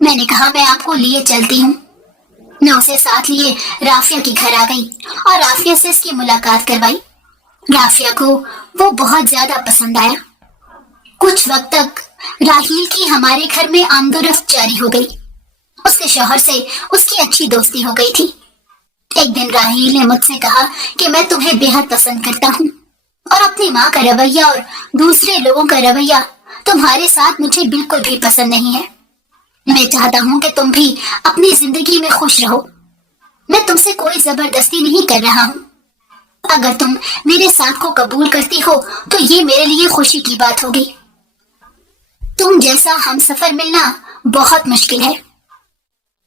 मैंने कहा, मैं आपको लिए चलती हूँ। मैं उसे साथ लिए राफिया के घर आ गई और राफिया से इसकी मुलाकात करवाई। राफिया को वो बहुत ज्यादा पसंद आया। कुछ वक्त तक राहील की हमारे घर में आमदोरफ्त जारी हो गई। उसके शौहर से उसकी अच्छी दोस्ती हो गई थी। एक दिन राहील ने मुझसे कहा कि मैं तुम्हें बेहद पसंद करता हूँ और अपनी माँ का रवैया और दूसरे लोगों का रवैया तुम्हारे साथ मुझे बिल्कुल भी पसंद नहीं है। मैं चाहता हूँ कि तुम भी अपनी जिंदगी में खुश रहो। मैं तुमसे कोई जबरदस्ती नहीं कर रहा हूँ। अगर तुम मेरे साथ को कबूल करती हो तो ये मेरे लिए खुशी की बात होगी। तुम जैसा हमसफर मिलना बहुत मुश्किल है।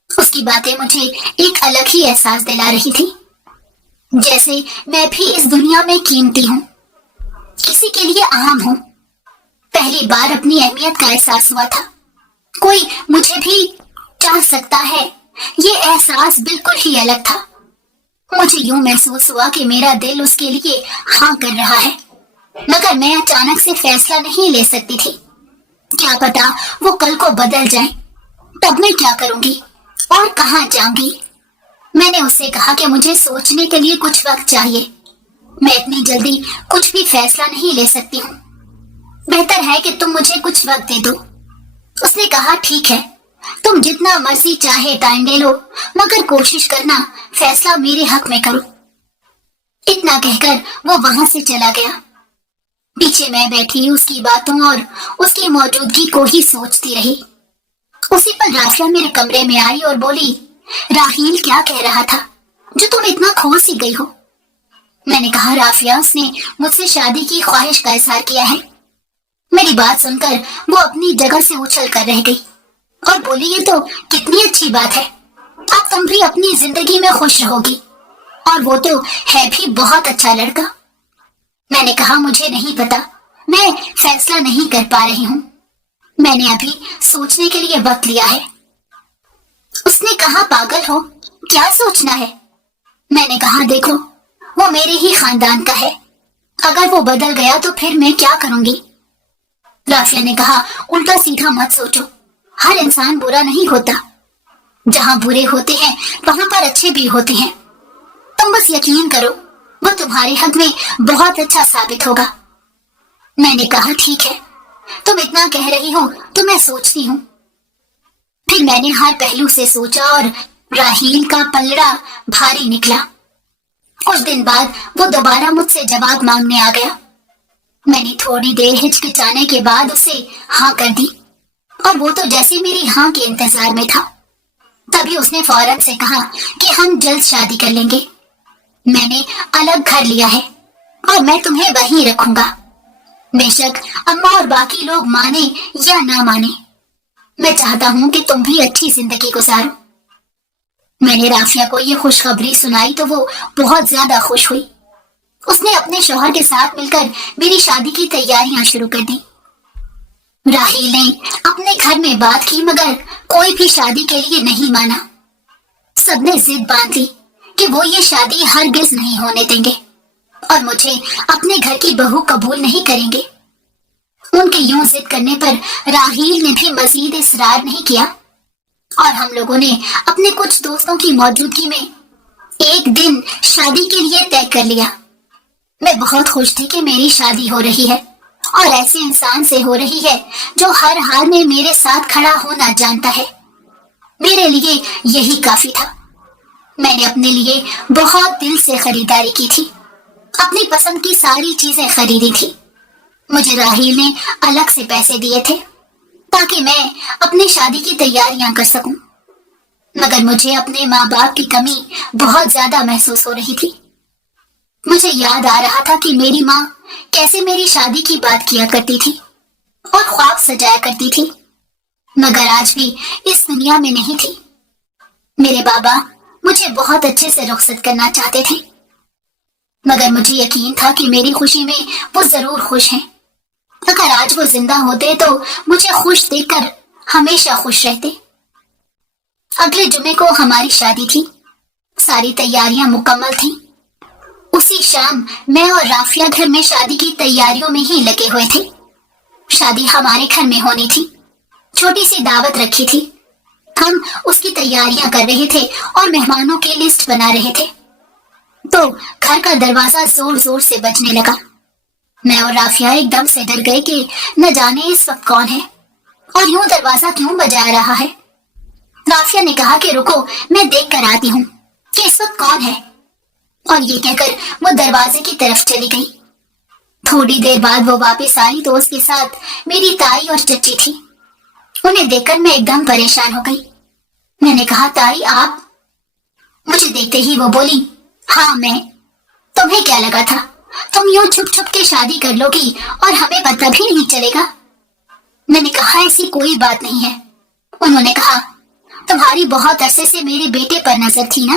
उसकी बातें मुझे एक अलग ही एहसास दिला रही थी, जैसे मैं भी इस दुनिया में कीमती हूँ, किसी के लिए आम हूँ। पहली बार अपनी अहमियत का एहसास हुआ था। कोई मुझे भी चाह सकता है, ये एहसास बिल्कुल ही अलग था। मुझे यूं महसूस हुआ कि मेरा दिल उसके लिए हाँ कर रहा है, मगर मैं अचानक से फैसला नहीं ले सकती थी। क्या पता वो कल को बदल जाए, तब मैं क्या करूंगी और कहाँ जाऊंगी? मैंने उससे कहा कि मुझे सोचने के लिए कुछ वक्त चाहिए। मैं इतनी जल्दी कुछ भी फैसला नहीं ले सकती हूँ। बेहतर है कि तुम मुझे कुछ वक्त दे दो। उसने कहा, ठीक है, तुम जितना मर्जी चाहे टाइम ले लो, मगर कोशिश करना फैसला मेरे हक में करो। इतना कहकर वो वहां से चला गया। पीछे मैं बैठी उसकी बातों और उसकी मौजूदगी को ही सोचती रही। उसी पर राफिया मेरे कमरे में आई और बोली, राहील क्या कह रहा था जो तुम इतना खो सी गई हो? मैंने कहा, राफिया, उसने मुझसे शादी की ख्वाहिश का इजहार किया है। मेरी बात सुनकर वो अपनी जगह से उछल कर रह गई और बोली, ये तो कितनी अच्छी बात है, अब तुम भी अपनी जिंदगी में खुश रहोगी, और वो तो है भी बहुत अच्छा लड़का। मैंने कहा, मुझे नहीं पता, मैं फैसला नहीं कर पा रही हूँ, मैंने अभी सोचने के लिए वक्त लिया है। उसने कहा, पागल हो, क्या सोचना है? मैंने कहा, देखो, वो मेरे ही खानदान का है, अगर वो बदल गया तो फिर मैं क्या करूंगी? राफिया ने कहा, उल्टा सीधा मत सोचो, हर इंसान बुरा नहीं होता, जहाँ बुरे होते हैं वहां पर अच्छे भी होते हैं। तुम बस यकीन करो, वो तुम्हारे हक में बहुत अच्छा साबित होगा। मैंने कहा, ठीक है, तुम इतना कह रही हो तो मैं सोचती हूँ। फिर मैंने हर पहलू से सोचा और राहील का पलड़ा भारी निकला। कुछ दिन बाद वो दोबारा मुझसे जवाब मांगने आ गया। मैंने थोड़ी देर हिचकिचाने के बाद उसे हाँ कर दी, और वो तो जैसे मेरी हाँ के इंतजार में था। तभी उसने फौरन से कहा कि हम जल्द शादी कर लेंगे। मैंने अलग घर लिया है और मैं तुम्हें वहीं रखूंगा, बेशक अम्मा और बाकी लोग माने या ना माने। मैं चाहता हूँ कि तुम भी अच्छी जिंदगी गुजारो। मैंने राफिया को ये खुशखबरी सुनाई तो वो बहुत ज्यादा खुश हुई। उसने अपने शौहर के साथ मिलकर मेरी शादी की तैयारियां शुरू कर दी। राहिल ने अपने घर में बात की मगर कोई भी शादी के लिए नहीं माना। सबने जिद बांध ली कि वो ये शादी हरगिज नहीं होने देंगे और मुझे अपने घर की बहू कबूल नहीं करेंगे। उनके यूं जिद करने पर राहिल ने भी मजीद इसरार नहीं किया और हम लोगों ने अपने कुछ दोस्तों की मौजूदगी में एक दिन शादी के लिए तय कर लिया। मैं बहुत खुश थी कि मेरी शादी हो रही है और ऐसे इंसान से हो रही है जो हर हाल में मेरे साथ खड़ा होना जानता है। मेरे लिए यही काफी था। मैंने अपने लिए बहुत दिल से खरीदारी की थी, अपनी पसंद की सारी चीजें खरीदी थी। मुझे राहिल ने अलग से पैसे दिए थे ताकि मैं अपनी शादी की तैयारियां कर सकूं, मगर मुझे अपने माँ बाप की कमी बहुत ज्यादा महसूस हो रही थी। मुझे याद आ रहा था कि मेरी माँ कैसे मेरी शादी की बात किया करती थी और ख्वाब सजाया करती थी, मगर आज भी इस दुनिया में नहीं थी। मेरे बाबा मुझे बहुत अच्छे से रुखसत करना चाहते थे, मगर मुझे यकीन था कि मेरी खुशी में वो जरूर खुश हैं। अगर आज वो जिंदा होते तो मुझे खुश देखकर हमेशा खुश रहते। अगले जुमे को हमारी शादी थी। सारी तैयारियां मुकम्मल थीं। उसी शाम मैं और राफिया घर में शादी की तैयारियों में ही लगे हुए थे। शादी हमारे घर में होनी थी। छोटी सी दावत रखी थी। हम उसकी तैयारियां कर रहे थे और मेहमानों की लिस्ट बना रहे थे तो घर का दरवाजा जोर जोर से बजने लगा। मैं और राफिया एकदम से डर गए कि न जाने इस वक्त कौन है और यूं दरवाजा क्यों बजा रहा है। राफिया ने कहा कि रुको, मैं देख कर आती हूँ कि इस वक्त कौन है, और ये कहकर वो दरवाजे की तरफ चली गई। थोड़ी देर बाद वो वापस आई तो उसके साथ मेरी ताई और चच्ची थी। उन्हें देखकर मैं एकदम परेशान हो गई। मैंने कहा, ताई आप? मुझे देखते ही वो बोली, हाँ मैं। तुम्हें क्या लगा था तुम यूं छुप छुप के शादी कर लोगी और हमें पता भी नहीं चलेगा? मैंने कहा, ऐसी कोई बात नहीं है। उन्होंने कहा, तुम्हारी बहुत अरसे से मेरे बेटे पर नजर थी ना,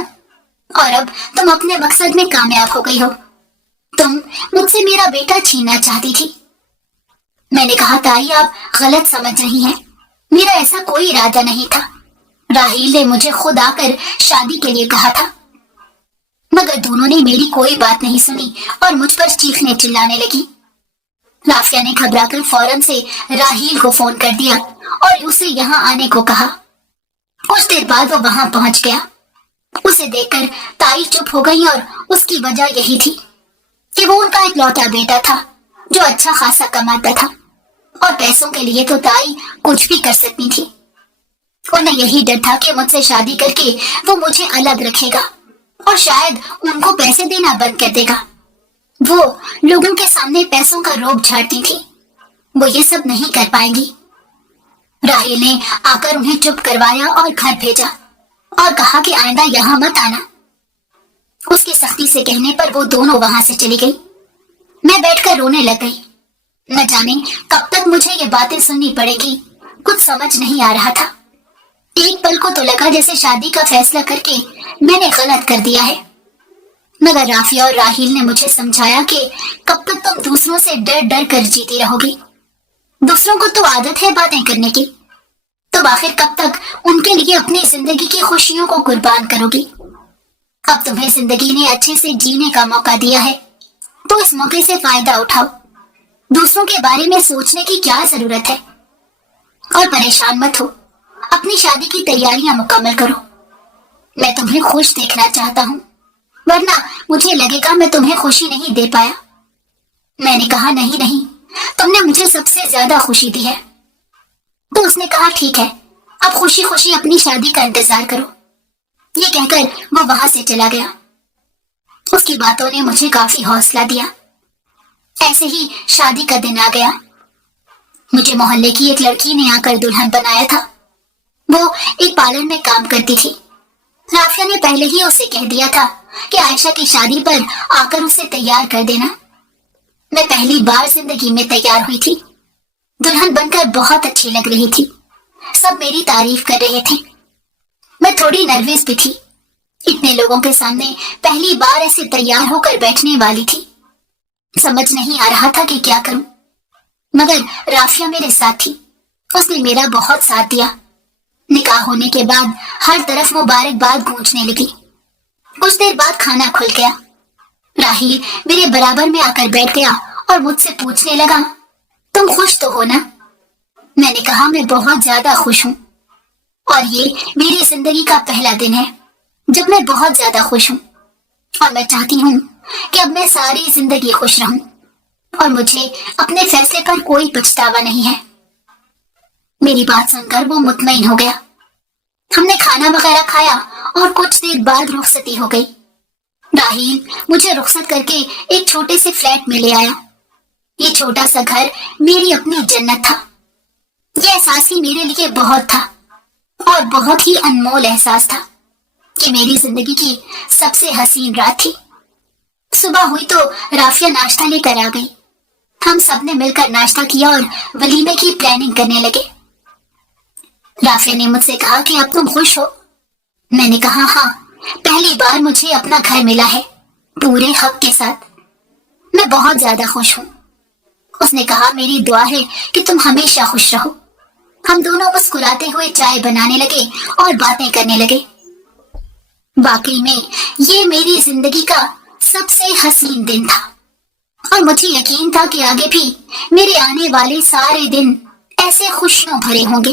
और अब तुम अपने मकसद में कामयाब हो गई हो। तुम मुझसे मेरा बेटा छीनना चाहती थी। मैंने कहा, ताई आप गलत समझ रही हैं। मेरा ऐसा कोई इरादा नहीं था। राहिल ने मुझे खुद आकर शादी के लिए कहा था। मगर दोनों ने मेरी कोई बात नहीं सुनी और मुझ पर चीखने चिल्लाने लगी। राफिया ने घबराकर फौरन से राहिल को फोन कर दिया और उसे यहाँ आने को कहा। कुछ देर बाद वो वहां पहुंच गया। उसे देखकर ताई चुप हो गई और उसकी वजह यही थी कि वो उनका इकलौता बेटा था जो अच्छा खासा कमाता था और पैसों के लिए तो ताई कुछ भी कर सकती थी। उन्हें यही डर था कि मुझसे शादी करके वो मुझे अलग रखेगा और शायद उनको पैसे देना बंद कर देगा। वो लोगों के सामने पैसों का रोब झाड़ती थी। वो ये सब नहीं कर पाएंगी। राहिल ने आकर उन्हें चुप करवाया और घर भेजा और कहा कि आइंदा यहाँ मत आना। उसकी सख्ती से कहने पर वो दोनों वहां से चली गई। मैं बैठकर रोने लग गई। न जाने कब तक मुझे ये बातें सुननी पड़ेगी, कुछ समझ नहीं आ रहा था। एक पल को तो लगा जैसे शादी का फैसला करके मैंने गलत कर दिया है, मगर राफिया और राहिल ने मुझे समझाया कि कब तक तुम दूसरों से डर डर कर जीती रहोगी। दूसरों को तो आदत है बातें करने की, तो आखिर कब तक उनके लिए अपनी जिंदगी की खुशियों को कुर्बान करोगी? अब तुम्हें जिंदगी ने अच्छे से जीने का मौका दिया है, तो इस मौके से फायदा उठाओ। दूसरों के बारे में सोचने की क्या जरूरत है? और परेशान मत हो, अपनी शादी की तैयारियां मुकम्मल करो। मैं तुम्हें खुश देखना चाहता हूँ, वरना मुझे लगेगा मैं तुम्हें खुशी नहीं दे पाया। मैंने कहा, नहीं नहीं, तुमने मुझे सबसे ज्यादा खुशी दी है। तो उसने कहा, ठीक है, अब खुशी खुशी अपनी शादी का इंतजार करो। ये कहकर वो वहां से चला गया। उसकी बातों ने मुझे काफी हौसला दिया। ऐसे ही शादी का दिन आ गया। मुझे मोहल्ले की एक लड़की ने आकर दुल्हन बनाया था। वो एक पार्लर में काम करती थी। राफिया ने पहले ही उसे कह दिया था कि आयशा की शादी पर आकर उसे तैयार कर देना। मैं पहली बार जिंदगी में तैयार हुई थी। दुल्हन बनकर बहुत अच्छी लग रही थी। सब मेरी तारीफ कर रहे थे। मैं थोड़ी नर्वस भी थी। इतने लोगों के सामने पहली बार ऐसे तैयार होकर बैठने वाली थी। समझ नहीं आ रहा था कि क्या करूं, मगर राफिया मेरे साथ थी। اس نے میرا بہت ساتھ دیا۔ نکاح ہونے کے بعد ہر طرف مبارکباد گونجنے لگی۔ کچھ دیر بعد کھانا کھل گیا۔ راہیل میرے برابر میں آ کر بیٹھ گیا اور مجھ سے پوچھنے لگا، تم خوش تو ہو نا؟ میں نے کہا میں بہت زیادہ خوش ہوں، اور یہ میری زندگی کا پہلا دن ہے جب میں بہت زیادہ خوش ہوں، اور میں چاہتی ہوں کہ اب میں ساری زندگی خوش رہوں اور مجھے اپنے فیصلے پر کوئی پچھتاوا نہیں ہے۔ میری بات سن کر وہ مطمئن ہو گیا۔ ہم نے کھانا وغیرہ کھایا اور کچھ دیر بعد رخصتی ہو گئی۔ راہیل مجھے رخصت کر کے ایک چھوٹے سے فلیٹ میں لے آیا۔ یہ چھوٹا سا گھر میری اپنی جنت تھا۔ یہ احساس ہی میرے لیے بہت تھا، اور بہت ہی انمول احساس تھا کہ میری زندگی کی سب سے حسین رات تھی۔ صبح ہوئی تو رافیہ ناشتہ لے کر آ گئی۔ ہم سب نے مل کر ناشتہ کیا اور ولیمے کی پلاننگ کرنے لگے۔ رافیہ نے مجھ سے کہا کہ اب تم خوش ہو؟ میں نے کہا ہاں، پہلی بار مجھے اپنا گھر ملا ہے پورے حق کے ساتھ، میں بہت زیادہ خوش ہوں۔ اس نے کہا میری دعا ہے کہ تم ہمیشہ خوش رہو۔ ہم دونوں مسکراتے ہوئے چائے بنانے لگے اور باتیں کرنے لگے۔ واقعی میں یہ میری زندگی کا سب سے حسین دن تھا، اور مجھے یقین تھا کہ آگے بھی میرے آنے والے سارے دن ایسے خوشیوں بھرے ہوں گے۔